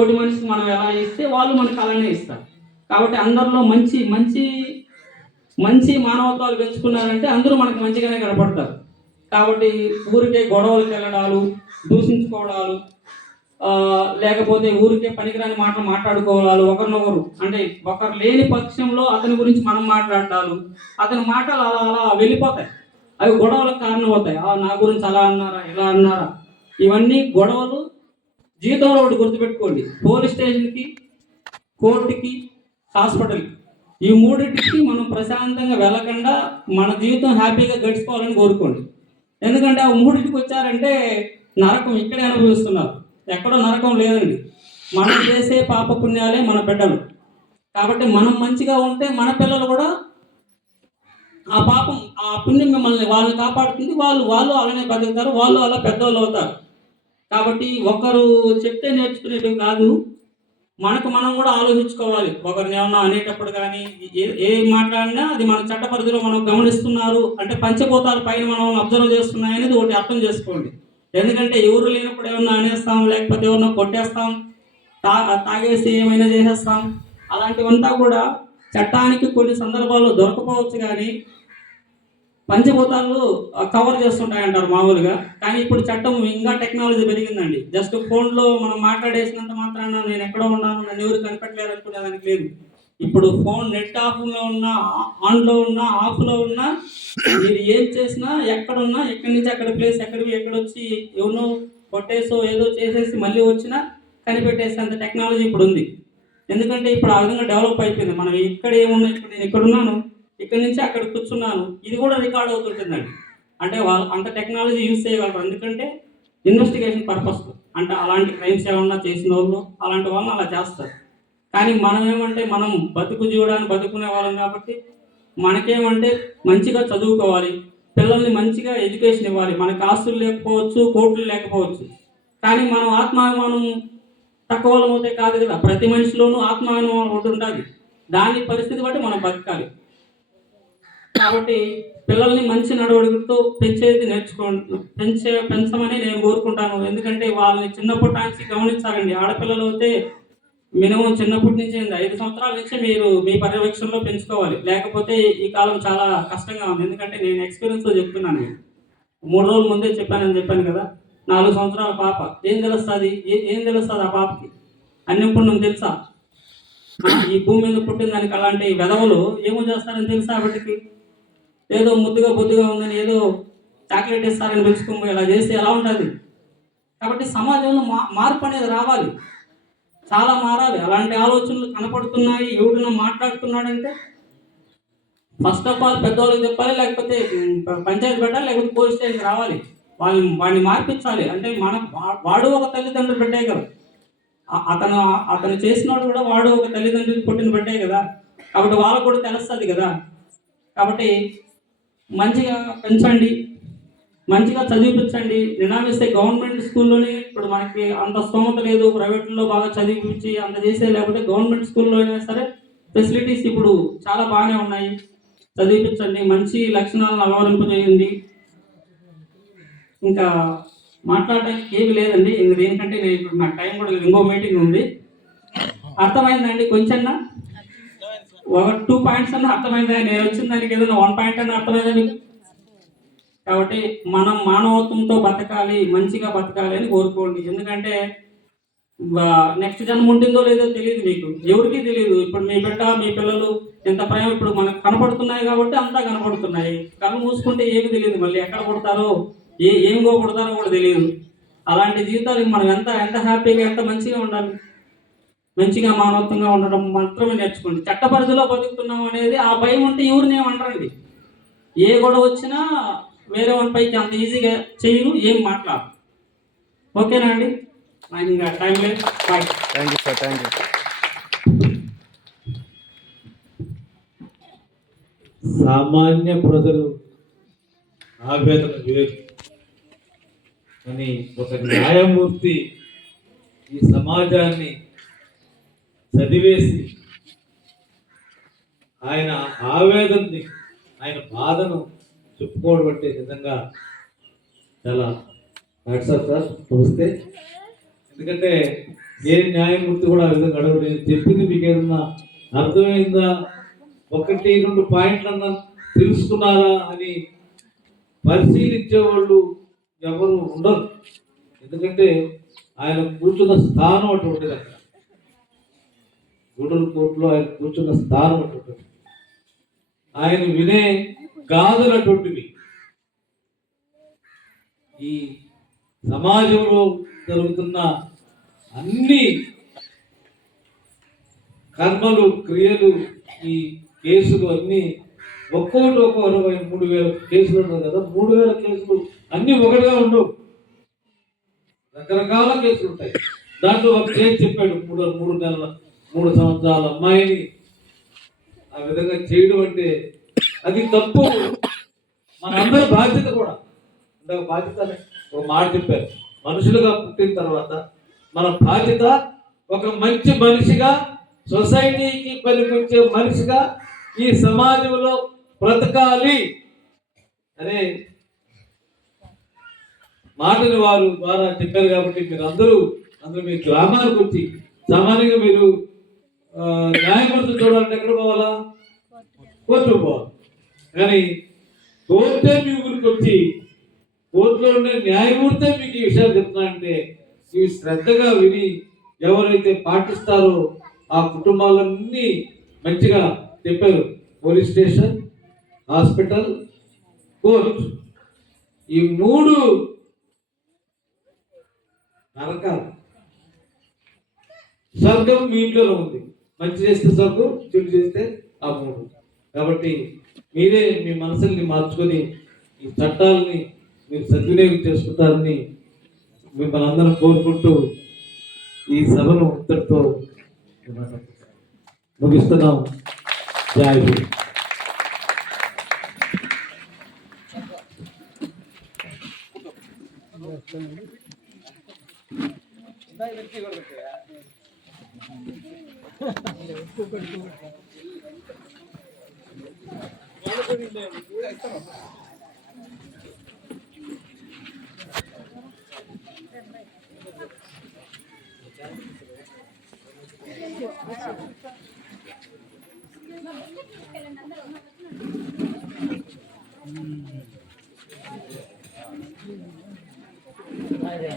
తోటి మనిషికి మనం ఎలా ఇస్తే వాళ్ళు మనకు అలానే ఇస్తారు. కాబట్టి అందరిలో మంచి మంచి మంచి మానవత్వాలు పెంచుకున్నారంటే అందరూ మనకు మంచిగానే కనపడతారు. కాబట్టి ఊరికే గొడవలకు వెళ్ళడాలు, దూషించుకోవడాలు, లేకపోతే ఊరికే పనికిరాని మాటలు మాట్లాడుకోవడాలు, ఒకరినొకరు అంటే ఒకరు లేని పక్షంలో అతని గురించి మనం మాట్లాడాలు, అతని మాటలు అలా అలా వెళ్ళిపోతాయి. అవి గొడవలకు కారణమవుతాయి. నా గురించి అలా అన్నారా, ఇలా అన్నారా, ఇవన్నీ గొడవలు. జీవితంలో ఒకటి గుర్తుపెట్టుకోండి, పోలీస్ స్టేషన్కి, కోర్టుకి, హాస్పిటల్కి, ఈ మూడింటికి మనం ప్రశాంతంగా వెళ్ళకుండా మన జీవితం హ్యాపీగా గడిచిపోవాలని కోరుకోండి. ఎందుకంటే ఆ మూడింటికి వచ్చారంటే నరకం ఇక్కడే అనుభవిస్తున్నారు, ఎక్కడో నరకం లేదండి. మనం చేసే పాప పుణ్యాలే మన బిడ్డలు. కాబట్టి మనం మంచిగా ఉంటే మన పిల్లలు కూడా ఆ పాపం ఆ పుణ్యం మిమ్మల్ని వాళ్ళని కాపాడుతుంది. వాళ్ళు అలానే బతుకుతారు, వాళ్ళు అలా పెద్దవాళ్ళు అవుతారు. కాబట్టి ఒకరు చెప్తే నేర్చుకునేవి కాదు, మనకు మనం కూడా ఆలోచించుకోవాలి. ఒకరిని ఏమన్నా అనేటప్పుడు కానీ ఏ మాట్లాడినా అది మన చట్ట పరిధిలో మనం గమనిస్తున్నారు అంటే పంచభూతాల పైన మనం అబ్జర్వ్ చేస్తున్నాయి అనేది ఒకటి అర్థం చేసుకోండి. ఎందుకంటే ఎవరు లేనప్పుడు ఏమన్నా అనేస్తాం, లేకపోతే ఏమన్నా కొట్టేస్తాం, తాగేసి ఏమైనా చేసేస్తాం. అలాంటివంతా కూడా చట్టానికి కొన్ని సందర్భాల్లో దొరకపోవచ్చు, కానీ పంచభూతాలు కవర్ చేస్తుంటాయంటారు మామూలుగా. కానీ ఇప్పుడు చట్టం ఇంకా టెక్నాలజీ పెరిగిందండి. జస్ట్ ఫోన్లో మనం మాట్లాడేసినంత మాత్రాన నేను ఎక్కడో ఉన్నాను, నన్ను ఎవరు కనిపెట్టలేరు అనుకునేదానికి లేదు. ఇప్పుడు ఫోన్ నెట్ ఆఫ్లో ఉన్నా, ఆన్లో ఉన్నా, ఆఫ్లో ఉన్నా, మీరు ఏం చేసినా, ఎక్కడున్నా, ఎక్కడి నుంచి అక్కడ ప్లేస్ ఎక్కడొచ్చి ఎవనో కొట్టేసో ఏదో చేసేసి మళ్ళీ వచ్చినా కనిపెట్టేసేంత టెక్నాలజీ ఇప్పుడు ఉంది. ఎందుకంటే ఇప్పుడు ఆ విధంగా డెవలప్ అయిపోయింది. మనం ఇక్కడ ఏమున్నా, ఇప్పుడు నేను ఇక్కడున్నాను, ఇక్కడి నుంచి అక్కడ కూర్చున్నాను, ఇది కూడా రికార్డ్ అవుతుంటుందండి. అంటే వాళ్ళు అంత టెక్నాలజీ యూజ్ చేయగలరు. ఎందుకంటే ఇన్వెస్టిగేషన్ పర్పస్, అంటే అలాంటి క్రైమ్స్ ఏమన్నా చేసిన వాళ్ళు అలాంటి వాళ్ళని అలా చేస్తారు. కానీ మనం ఏమంటే మనం బతుకు జీవడానికి బతుకునే వాళ్ళం కాబట్టి మనకేమంటే మంచిగా చదువుకోవాలి, పిల్లల్ని మంచిగా ఎడ్యుకేషన్ ఇవ్వాలి. మనకు ఆస్తులు లేకపోవచ్చు, కోట్లు లేకపోవచ్చు, కానీ మనం ఆత్మాభిమానం తక్కువ వాళ్ళం అవుతే కాదు కదా. ప్రతి మనిషిలోనూ ఆత్మాభిమానం ఒకటి ఉంటుంది. దాని పరిస్థితి బట్టి మనం బతకాలి. కాబట్టి పిల్లల్ని మంచి నడవడికతో పెంచేది పెంచమని నేను కోరుకుంటాను. ఎందుకంటే వాళ్ళని చిన్నప్పటి నుంచి గమనించాలండి. ఆడపిల్లలు అయితే మినిమం చిన్నప్పటి నుంచి 5 సంవత్సరాల నుంచి మీరు మీ పర్యవేక్షణలో పెంచుకోవాలి. లేకపోతే ఈ కాలం చాలా కష్టంగా ఉంది. ఎందుకంటే నేను ఎక్స్పీరియన్స్తో చెప్తున్నాను. 3 రోజుల ముందే చెప్పాను కదా, 4 సంవత్సరాల పాప ఏం తెలుస్తుంది ఆ పాపకి? అన్నం పుణ్యం తెలుసా? ఈ భూమి మీద పుట్టిన దానికి అలాంటి వెధవలు ఏమో చేస్తారని తెలుసా? వాటికి ఏదో ముద్దుగా బొద్దుగా ఉందని ఏదో చాక్లెట్ ఇస్తారని పిలుచుకుని ఇలా చేస్తే ఎలా ఉంటుంది? కాబట్టి సమాజంలో మార్పు అనేది రావాలి, చాలా మారాలి. అలాంటి ఆలోచనలు కనపడుతున్నాయి, ఎవడన్నా మాట్లాడుతున్నాడంటే ఫస్ట్ ఆఫ్ ఆల్ పెద్దవాళ్ళకి చెప్పాలి, లేకపోతే పంచాయతీ పెట్టాలి, లేకపోతే పోలీస్ స్టేషన్కి రావాలి. వాడిని మార్పించాలి. అంటే వాడు ఒక తల్లిదండ్రులు పెట్టే కదా, అతను చేసినోడు కూడా వాడు ఒక తల్లిదండ్రులు పుట్టిన పెట్టే కదా. కాబట్టి వాళ్ళకు కూడా తెలుస్తుంది కదా. కాబట్టి మంచిగా పెంచండి, మంచిగా చదివించండి. నినామిస్తే గవర్నమెంట్ స్కూల్లోనే ఇప్పుడు మనకి అంత స్తోమత లేదు, ప్రైవేట్లో బాగా చదివించి అంత చేసే, లేకపోతే గవర్నమెంట్ స్కూల్లో అయినా సరే ఫెసిలిటీస్ ఇప్పుడు చాలా బాగానే ఉన్నాయి. చదివించండి, మంచి లక్షణాలను అవలంబించేయండి. ఇంకా మాట్లాడడానికి ఏమి లేదండి. ఇంక దేనికంటే నేను ఇప్పుడు నాకు టైం కూడా లేదు, ఇంకో మీటింగ్ ఉంది. అర్థమైందండి కొంచెం? ఒక 2 పాయింట్స్ అన్న అర్థమైందా? నేను వచ్చిన దానికి ఏదైనా 1 పాయింట్ అన్న అర్థమైందా? కాబట్టి మనం మానవత్వంతో బతకాలి, మంచిగా బతకాలి అని కోరుకోండి. ఎందుకంటే నెక్స్ట్ జన్మ ఉంటుందో లేదో తెలియదు, మీకు ఎవరికి తెలియదు. ఇప్పుడు మీ బిడ్డ, మీ పిల్లలు ఎంత ప్రేమ ఇప్పుడు మనకు కనపడుతున్నాయి కాబట్టి అంతా కనపడుతున్నాయి. కళ్ళు మూసుకుంటే ఏమి తెలియదు, మళ్ళీ ఎక్కడ పుడతారో ఏం కోపడతారో కూడా తెలియదు. అలాంటి జీవితాలకు మనం ఎంత హ్యాపీగా, ఎంత మంచిగా ఉండాలి. మంచిగా మానవత్వంగా ఉండడం మాత్రమే నేర్చుకోండి. చట్ట పరిధిలో బతుకుతున్నాం అనేది ఆ భయం ఉంటే ఎవరిని ఏమంటారండి. ఏ గొడవ వచ్చినా వేరే వాళ్ళ పైకి అంత ఈజీగా చేయరు, ఏం మాట్లాడు. ఓకేనా అండి? నాకు ఇంకా టైం లేదు. Bye. Thank you sir, thank you. సామాన్య ప్రజలు ఆవేదన వేరు, కానీ ఒక న్యాయమూర్తి ఈ సమాజాన్ని చదివేసి ఆయన ఆవేదనని, ఆయన బాధను చెప్పుకోవడం అంటే నిజంగా చాలా హ్యాట్స్ ఆఫ్ సార్. నమస్తే. ఎందుకంటే ఏ న్యాయమూర్తి కూడా ఆ విధంగా అడగడు. నేను చెప్పింది మీకు ఏదన్నా అర్థమైందా, 1-2 పాయింట్లన్నా తెలుసుకున్నారా అని పరిశీలించే వాళ్ళు ఎవరు ఉండరు. ఎందుకంటే ఆయన కూర్చున్న స్థానం అటువంటిది. అక్కడ గూడూరు కోర్టులో ఆయన కూర్చున్న స్థానం అటువంటిది. ఆయన వినే గాథలు అటువంటివి. ఈ సమాజంలో జరుగుతున్న అన్ని కర్మలు, క్రియలు, ఈ కేసులు అన్నీ ఒక్కొక్కటి 23,000 కేసులు ఉన్నాయి కదా. 3,000 కేసులు అన్ని ఒకటిగా ఉండవు, రకరకాల కేసులు ఉంటాయి. దాంట్లో ఒక కేసు చెప్పాడు, 3 సంవత్సరాల అమ్మాయిని ఆ విధంగా చేయడం అంటే అది తప్పు. మనందరి బాధ్యత కూడా. ఇందాక బాధ్యత అని ఒక మాట చెప్పారు. మనుషులుగా పుట్టిన తర్వాత మన బాధ్యత ఒక మంచి మనిషిగా, సొసైటీకి పనికొచ్చే మనిషిగా ఈ సమాజంలో బ్రతకాలి అనే మాటని వారు ద్వారా చెప్పారు. కాబట్టి మీరు అందరూ మీ గ్రామానికి వచ్చి, సామాన్యంగా మీరు న్యాయమూర్తులు చూడాలంటే ఎక్కడ పోవాలా? కోర్టుకు పోవాలి. కానీ కోర్టే మీ ఊరికి వచ్చి, కోర్టులో ఉండే న్యాయమూర్తే మీకు ఈ విషయాలు చెప్తున్నారంటే ఇవి శ్రద్ధగా విని ఎవరైతే పాటిస్తారో ఆ కుటుంబాలన్నీ మంచిగా చెప్పారు. పోలీస్ స్టేషన్, హాస్పిటల్, కోర్టు, ఈ 3 నరకాలు. స్వర్గం మీ ఇంట్లోనే ఉంది. మంచి చేస్తే స్వర్గం, చెడు చేస్తే ఆ 3. కాబట్టి మీరే మీ మనసుల్ని మార్చుకొని ఈ చట్టాలని మీరు సద్వినియోగం చేసుకుంటారని మిమ్మల్ని అందరం కోరుకుంటూ ఈ సభను ఇంతటితో ముగిస్తున్నాం. జై హింద్. అదే